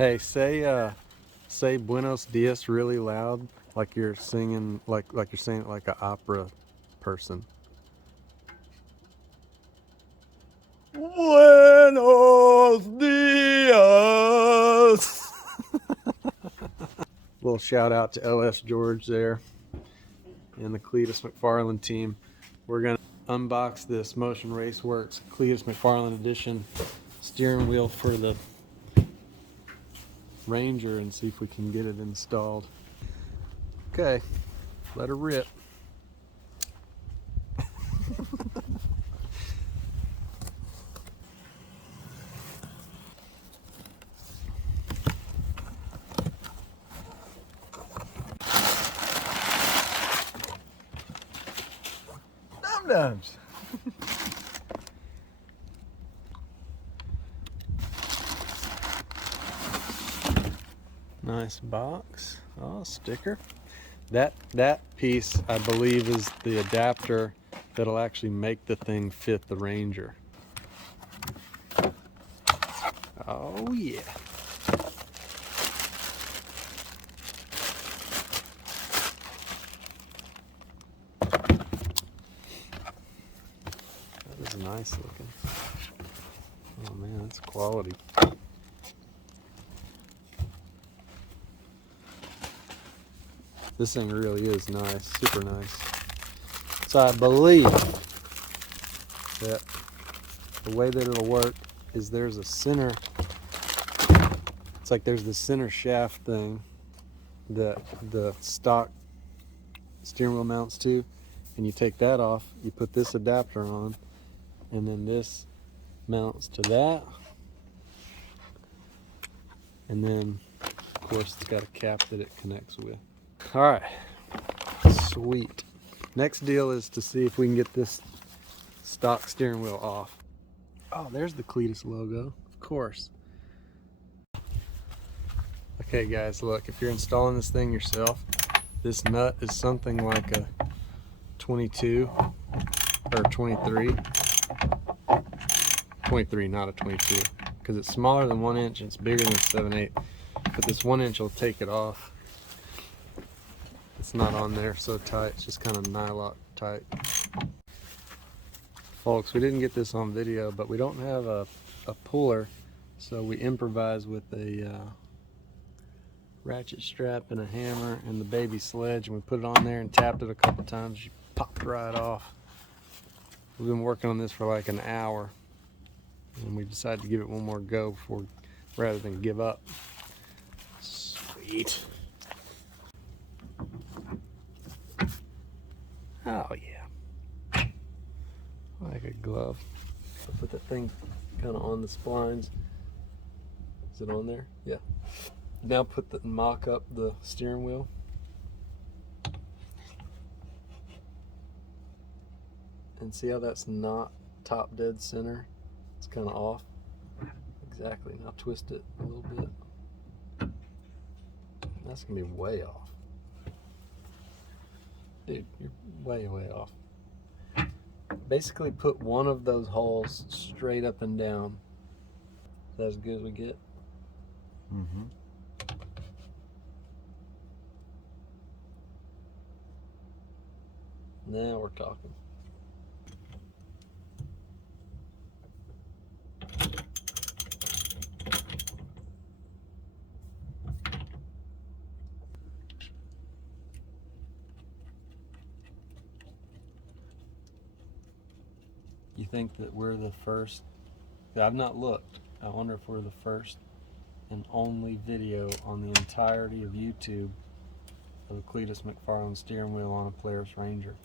Hey, say Buenos Dias really loud, like you're singing, like you're saying it like an opera person. Buenos dias. Little shout out to LS George there and the Cleetus McFarland team. We're gonna unbox this Motion Raceworks Cleetus McFarland edition steering wheel for the Ranger and see if we can get it installed. Okay, let her rip. Dums. Nice box. Oh, sticker. That piece, I believe, is the adapter that'll actually make the thing fit the Ranger. Oh yeah. That is nice looking. Oh man, that's quality. This thing really is nice, super nice. So I believe that the way that it'll work is there's a center, it's like there's the center shaft thing that the stock steering wheel mounts to, and you take that off, you put this adapter on, and then this mounts to that, and then of course it's got a cap that it connects with. All right, sweet. Next deal is to see if we can get this stock steering wheel off. Oh, there's the Cleetus logo, of course. Okay guys, look, if you're installing this thing yourself, this nut is something like a 22 or 23. 23, not a 22, because it's smaller than 1 inch and it's bigger than 7/8. But this 1 inch will take it off. It's not on there so tight, it's just kind of nylock tight. Folks, we didn't get this on video, but we don't have a puller, so we improvise with a ratchet strap and a hammer and the baby sledge, and we put it on there and tapped it a couple times. She popped right off. We've been working on this for like an hour, and we decided to give it one more go rather than give up. Sweet. Oh yeah, like a glove. I'll put that thing kind of on the splines. Is it on there? Yeah. Now mock up the steering wheel. And see how that's not top dead center? It's kind of off. Exactly. Now twist it a little bit. That's gonna be way off. Dude, you're way off. Basically put one of those holes straight up and down. Is that as good as we get? Mm-hmm. Now we're talking. You think that we're the first? I've not looked. I wonder if we're the first and only video on the entirety of YouTube of a Cleetus McFarland steering wheel on a Polaris Ranger.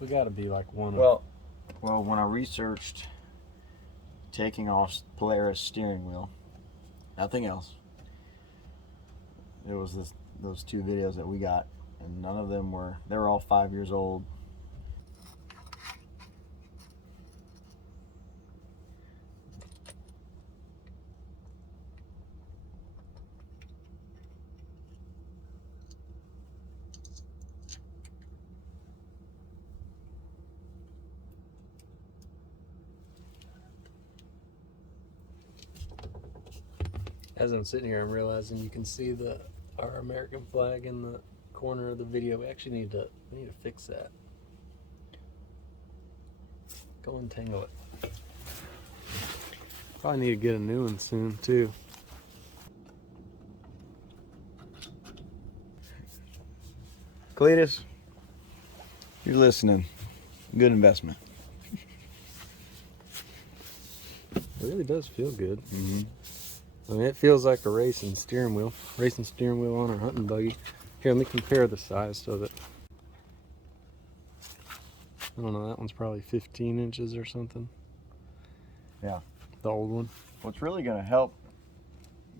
We got to be like one of. Well, when I researched taking off Polaris steering wheel, nothing else. It was those two videos that we got, and none of them were. They were all 5 years old. As I'm sitting here, I'm realizing you can see our American flag in the corner of the video. We actually need to fix that. Go untangle it. Probably need to get a new one soon too. Cleetus, you're listening. Good investment. It really does feel good. Mm-hmm. I mean, it feels like a racing steering wheel on our hunting buggy. Here, let me compare the size so that, I don't know, that one's probably 15 inches or something. Yeah. The old one. What's really going to help,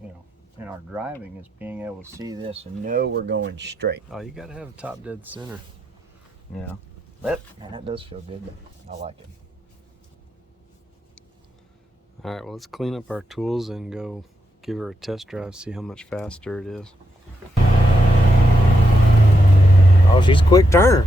you know, in our driving is being able to see this and know we're going straight. Oh, you got to have a top dead center. Yeah. That does feel good. I like it. All right, well, let's clean up our tools and go give her a test drive, see how much faster it is. Oh, she's a quick turner.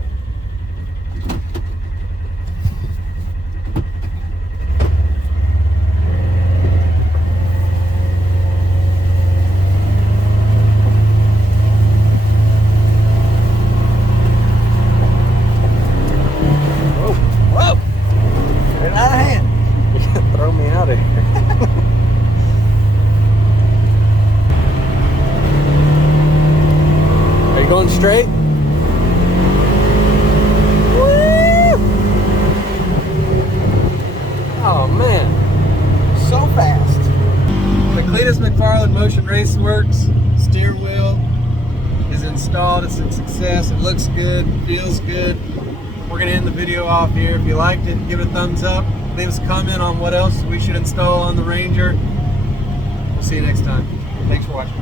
Throw me out of here. Are you going straight? Woo! Oh man, So fast. the Cleetus McFarland Motion Raceworks steering wheel is installed. It's a success. It looks good, feels good. We're gonna end the video off here. If you liked it, give it a thumbs up. Leave us a comment on what else we should install on the Ranger. We'll see you next time. Thanks for watching.